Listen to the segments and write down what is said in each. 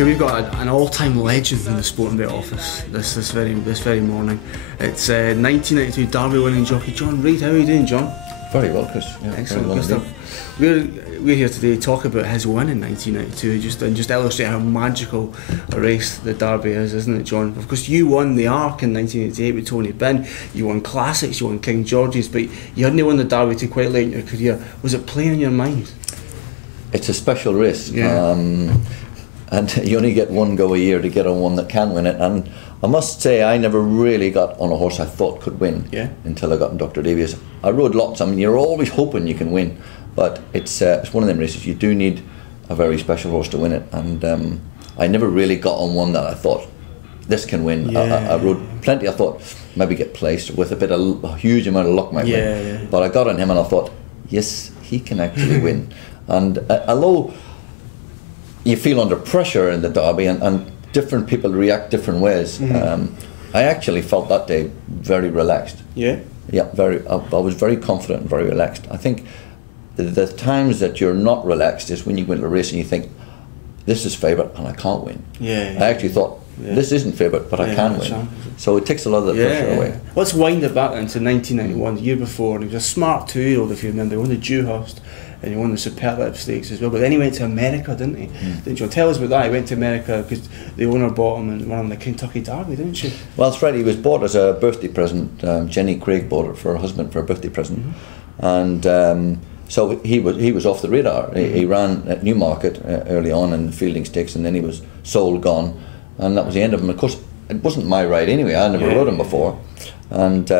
Okay, we've got an all-time legend in the Sporting Bet office this very morning. It's 1992 Derby winning jockey John Reid. How are you doing, John? Very well, Chris. Yeah, excellent, well good stuff. We're here today to talk about his win in 1992, and just illustrate how magical a race the Derby is, isn't it, John? Of course, you won the Arc in 1988 with Tony Benn. You won Classics, you won King George's, but you hadn't won the Derby till quite late in your career. Was it playing in your mind? It's a special race, yeah. And you only get one go a year to get on one that can win it. And I must say, I never really got on a horse I thought could win until I got in Dr. Davies. I rode lots. I mean, you're always hoping you can win, but it's one of them races. You do need a very special horse to win it. And I never really got on one that I thought this can win. I rode plenty. I thought maybe get placed with a huge amount of luck might win. But I got on him and I thought, yes, he can actually win. And although you feel under pressure in the Derby and different people react different ways, I actually felt that day very relaxed. Yeah, I was very confident and very relaxed. I think the times that you're not relaxed is when you go into a race and you think, this is favourite and I can't win. I actually thought, this isn't favourite but I can win. So it takes a lot of the pressure away. Let's wind it back into 1991, the year before, and he was a smart 2-year-old, if you remember. He won the Dewhurst and he won the Superlative Stakes as well, but then he went to America, didn't he? Didn't you? Tell us about that. He went to America because the owner bought him and won the Kentucky Derby, didn't she? Well, that's right. He was bought as a birthday present. Jenny Craig bought it for her husband for a birthday present, and so he was off the radar. He ran at Newmarket early on in the Fielding Stakes, and then he was sold, gone, and that was the end of him. Of course, it wasn't my ride anyway. I never rode him before, and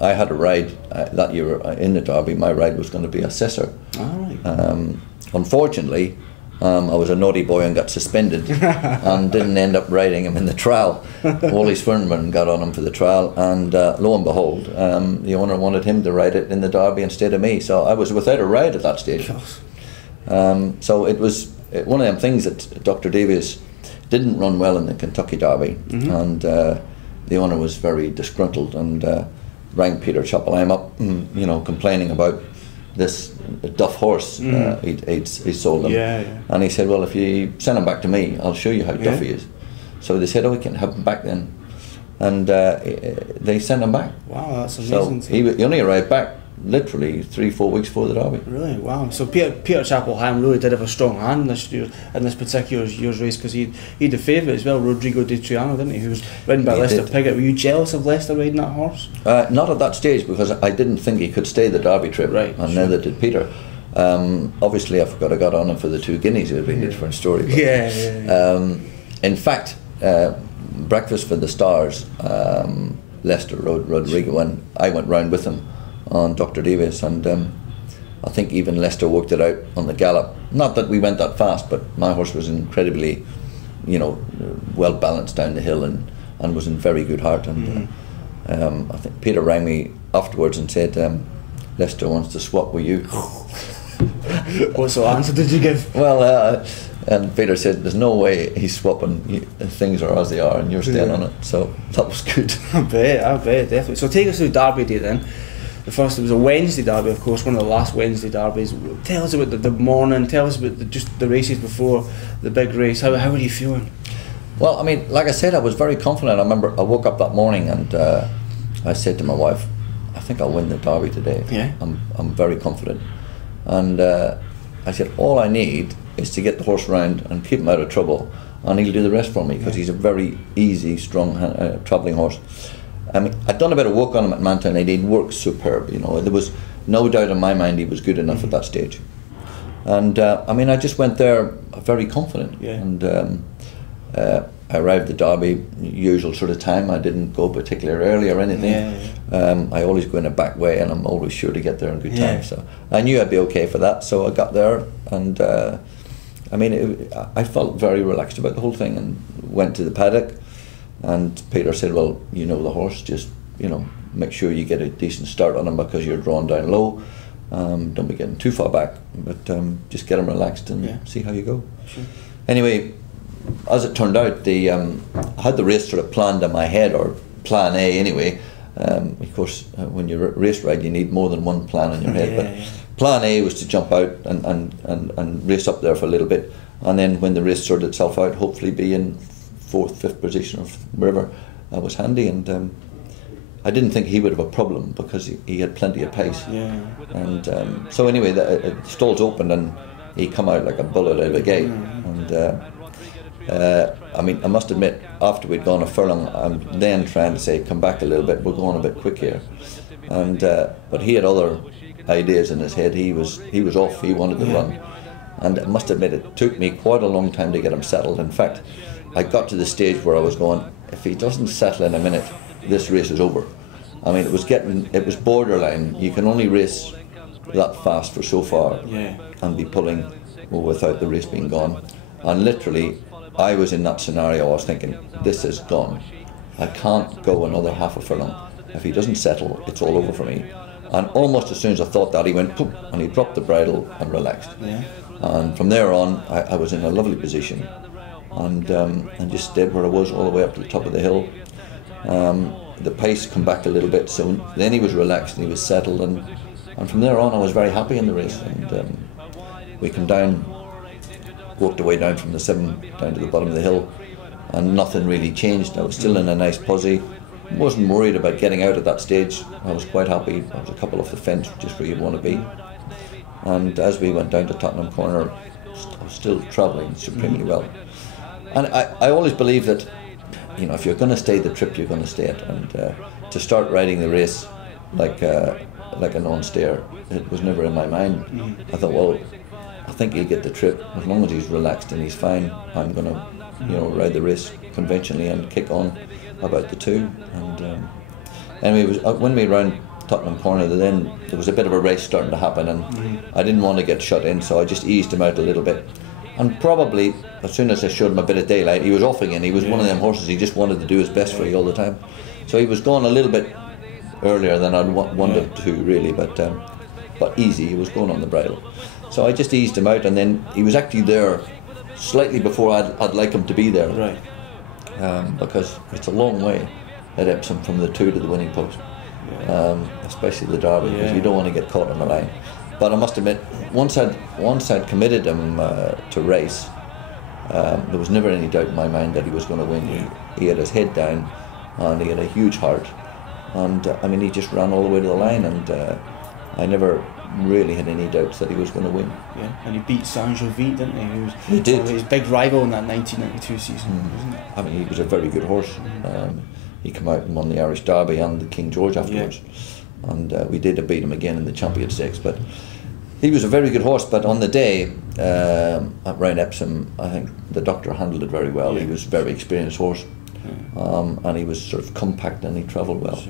I had a ride that year in the Derby. My ride was going to be Assessor. Unfortunately, I was a naughty boy and got suspended and didn't end up riding him in the trial. Wally Swinburne got on him for the trial, and lo and behold, the owner wanted him to ride it in the Derby instead of me. So I was without a ride at that stage. So it was one of them things that Dr. Davies didn't run well in the Kentucky Derby, and the owner was very disgruntled and rang Peter Chapelheim up, complaining about this Duff horse he'd sold him. And he said, well, if you send him back to me, I'll show you how Duff he is. So they said, oh, we can have him back then. And they sent him back. Wow, that's amazing. So he only arrived back literally 3-4 weeks before the Derby. Really? Wow. So Peter Chapelheim really did have a strong hand this year in this particular year's race, because he had the favourite as well, Rodrigo de Triano, didn't he? Who was ridden by Lester Piggott. Were you jealous of Lester riding that horse? Not at that stage, because I didn't think he could stay the Derby trip, and neither did Peter. Obviously, I forgot I got on him for the 2 guineas. It would have been a different story. But, in fact, Breakfast for the Stars, Lester rode Rodrigo, and I went round with him on Dr. Davies, and I think even Lester worked it out on the gallop. Not that we went that fast, but my horse was incredibly, well balanced down the hill and was in very good heart. And I think Peter rang me afterwards and said, Lester wants to swap with you. What sort of answer did you give? Well, and Peter said, there's no way he's swapping. Things are as they are and you're staying on it. So that was good. I bet, definitely. So take us through Derby Day then. The first, it was a Wednesday Derby, of course, one of the last Wednesday Derbies. Tell us about the morning, tell us about just the races before the big race. How were you feeling? Well, I mean, like I said, I was very confident. I remember I woke up that morning and I said to my wife, I think I'll win the Derby today. I'm very confident. And I said, all I need is to get the horse round and keep him out of trouble, and he'll do the rest for me, because he's a very easy, strong travelling horse. I mean, I'd done a bit of work on him at Manton, and he'd worked superb. There was no doubt in my mind he was good enough at that stage. And I mean, I just went there very confident. And I arrived at the Derby usual sort of time. I didn't go particularly early or anything. I always go in a back way, and I'm always sure to get there in good time. So I knew I'd be okay for that. So I got there, and I mean, I felt very relaxed about the whole thing, and went to the paddock. And Peter said, well, you know the horse, just, make sure you get a decent start on him, because you're drawn down low. Don't be getting too far back, but just get him relaxed and see how you go. Anyway, as it turned out, I had the race sort of planned in my head, or plan A anyway. Of course, when you race ride, you need more than one plan in your head. But plan A was to jump out and race up there for a little bit, and then when the race sorted itself out, hopefully be in 4th, 5th position or wherever was handy. And I didn't think he would have a problem because he had plenty of pace. Yeah. And so anyway, the stalls opened and he come out like a bullet out of a gate. And I mean, I must admit, after we'd gone a furlong, I'm then trying to say, come back a little bit, we're going a bit quick here. And but he had other ideas in his head. He was off. He wanted to run. And I must admit, it took me quite a long time to get him settled. In fact, I got to the stage where I was going, if he doesn't settle in a minute, this race is over. I mean, it was borderline. You can only race that fast for so far and be pulling without the race being gone. And literally, I was in that scenario. I was thinking, this is gone. I can't go another half a furlong. If he doesn't settle, it's all over for me. And almost as soon as I thought that, he went poof, and he dropped the bridle and relaxed. Yeah. And from there on, I was in a lovely position, and just stayed where I was all the way up to the top of the hill. The pace come back a little bit, so then he was relaxed and he was settled, and from there on, I was very happy in the race. And we come down, walked away down from the 7 down to the bottom of the hill, and nothing really changed. I was still in a nice posse. Wasn't worried about getting out at that stage. I was quite happy. I was a couple off the fence, just where you'd want to be. And as we went down to Tottenham Corner, I was still travelling supremely well. And I always believe that, you know, if you're going to stay the trip, you're going to stay it. And to start riding the race like a non-stayer, it was never in my mind. I thought, well, I think he'll get the trip as long as he's relaxed and he's fine. I'm going to, you know, ride the race conventionally and kick on about the 2. And anyway, it was when we round Tottenham Corner, then there was a bit of a race starting to happen, and I didn't want to get shut in, so I just eased him out a little bit. And probably as soon as I showed him a bit of daylight, he was off again. He was one of them horses, he just wanted to do his best for you all the time. So he was going a little bit earlier than I'd wanted to, really, but easy. He was going on the bridle. So I just eased him out, and then he was actually there slightly before I'd like him to be there. Right. Because it's a long way at Epsom from the 2 to the winning post, especially the Derby, because you don't want to get caught on the line. But I must admit, once I'd committed him to race, there was never any doubt in my mind that he was going to win. He had his head down, and he had a huge heart, and I mean, he just ran all the way to the line, and I never really had any doubts that he was going to win. Yeah, and he beat Saint-Jovite, didn't he? He did. His big rival in that 1992 season, wasn't it? I mean, he was a very good horse. He came out and won the Irish Derby and the King George afterwards, and we did beat him again in the Champion Stakes. But he was a very good horse. But on the day at round Epsom, I think the doctor handled it very well. He was a very experienced horse, and he was sort of compact and he travelled well.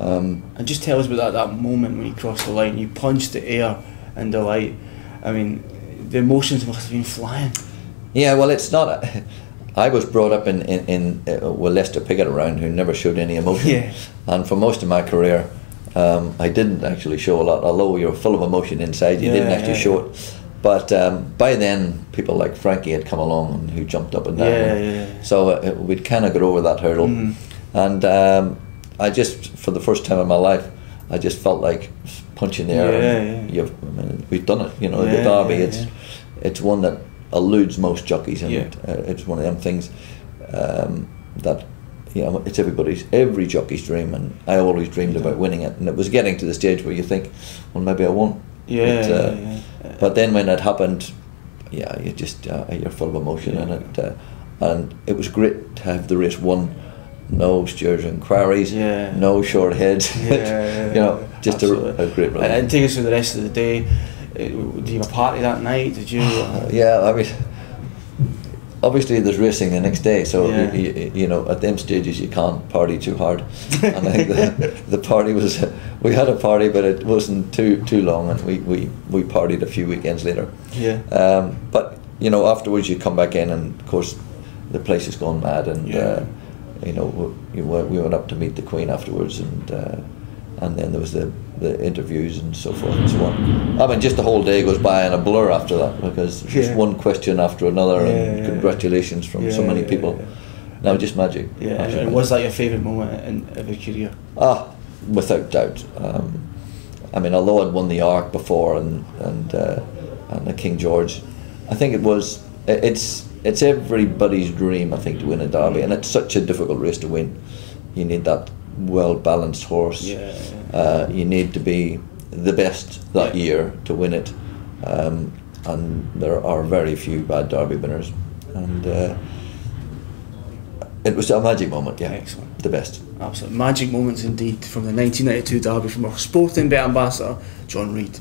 And just tell us about that moment when you crossed the line. You punched the air in delight. I mean, the emotions must have been flying. Yeah, well, it's not. I was brought up in with Lester Piggott around, who never showed any emotion. And for most of my career, I didn't actually show a lot. Although you're full of emotion inside, you didn't actually show it. But by then, people like Frankie had come along and who jumped up and down. So we'd kind of got over that hurdle. And I just, for the first time in my life, I just felt like punching the air. I mean, we've done it, you know. The Derby, it's one that eludes most jockeys, and it's one of them things that, you know, it's every jockey's dream, and I always dreamed about winning it. And it was getting to the stage where you think, well, maybe I won't. But then when it happened, you just you're full of emotion, and it was great to have the race won. No steers and quarries, no short heads. You know, just a great run. And take us through the rest of the day. Did you have a party that night? Did you? Yeah, I mean, obviously there's racing the next day, so you know, at them stages you can't party too hard. And I think the party was, we had a party, but it wasn't too long, and we partied a few weekends later. But you know, afterwards you come back in, and of course the place has gone mad, and you know, we went up to meet the Queen afterwards, and then there was the interviews and so forth and so on. I mean, just the whole day goes by in a blur after that, because just one question after another, and congratulations from so many people. No, just magic. And was that your favourite moment of your career? Without doubt. I mean, although I'd won the Arc before and the King George, I think it was it's everybody's dream, I think, to win a Derby, and it's such a difficult race to win. You need that well-balanced horse. You need to be the best that year to win it, and there are very few bad Derby winners, and it was a magic moment. Excellent. The best. Absolute magic moments indeed from the 1992 Derby from our sporting bet ambassador, John Reid.